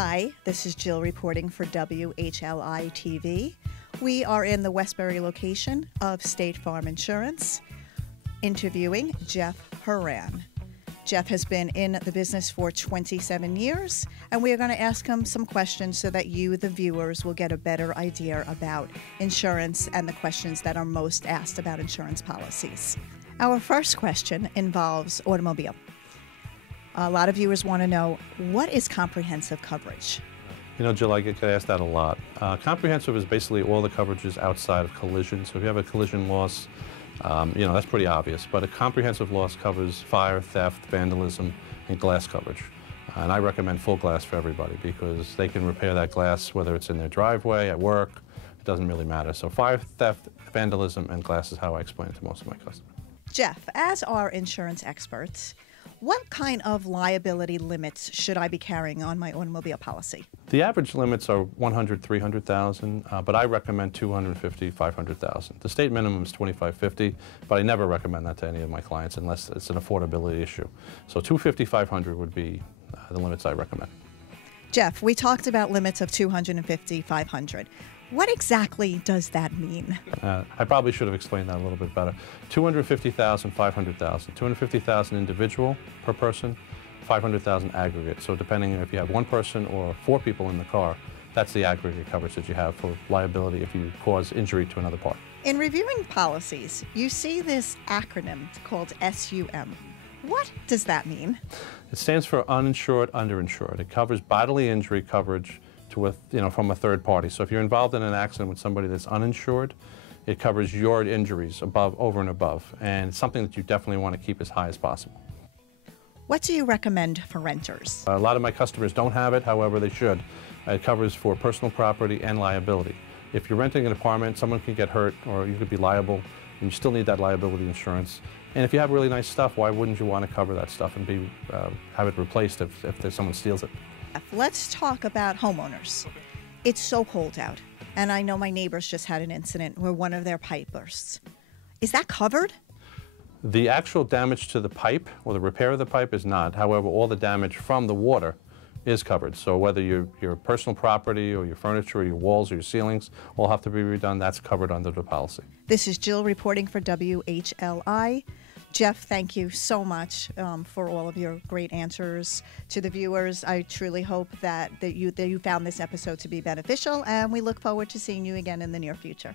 Hi, this is Jill reporting for WHLI TV. We are in the Westbury location of State Farm Insurance, interviewing Jeff Horan. Jeff has been in the business for 27 years, and we are going to ask him some questions so that you, the viewers, will get a better idea about insurance and the questions that are most asked about insurance policies. Our first question involves automobile. A lot of viewers want to know, what is comprehensive coverage? You know, Jill, I get asked that a lot. Comprehensive is basically all the coverages outside of collision. So if you have a collision loss, that's pretty obvious. But a comprehensive loss covers fire, theft, vandalism, and glass coverage. And I recommend full glass for everybody because they can repair that glass, whether it's in their driveway, at work, it doesn't really matter. So fire, theft, vandalism, and glass is how I explain it to most of my customers. Jeff, as our insurance experts, what kind of liability limits should I be carrying on my automobile policy? The average limits are $100,000, $300,000, but I recommend $250,000, $500,000. The state minimum is $2,550, but I never recommend that to any of my clients unless it's an affordability issue. So $250,000, $500,000 would be the limits I recommend. Jeff, we talked about limits of $250,000, $500,000. What exactly does that mean? I probably should have explained that a little bit better. $250,000, $500,000. $250,000 individual per person, $500,000 aggregate. So depending if you have one person or four people in the car, that's the aggregate coverage that you have for liability if you cause injury to another part. In reviewing policies, you see this acronym called SUM. What does that mean? It stands for uninsured, underinsured. It covers bodily injury coverage from a third party. So if you're involved in an accident with somebody that's uninsured, it covers your injuries over and above, and it's something that you definitely want to keep as high as possible. What do you recommend for renters? A lot of my customers don't have it, however they should. It covers for personal property and liability. If you're renting an apartment, someone can get hurt or you could be liable, and you still need that liability insurance. And if you have really nice stuff, why wouldn't you want to cover that stuff and have it replaced if someone steals it? Let's talk about homeowners. It's so cold out, and I know my neighbors just had an incident where one of their pipe bursts. Is that covered? The actual damage to the pipe or the repair of the pipe is not. However, all the damage from the water is covered. So whether your personal property or your furniture or your walls or your ceilings all have to be redone, that's covered under the policy. This is Jill reporting for WHLI. Jeff, thank you so much for all of your great answers to the viewers. I truly hope that you found this episode to be beneficial, and we look forward to seeing you again in the near future.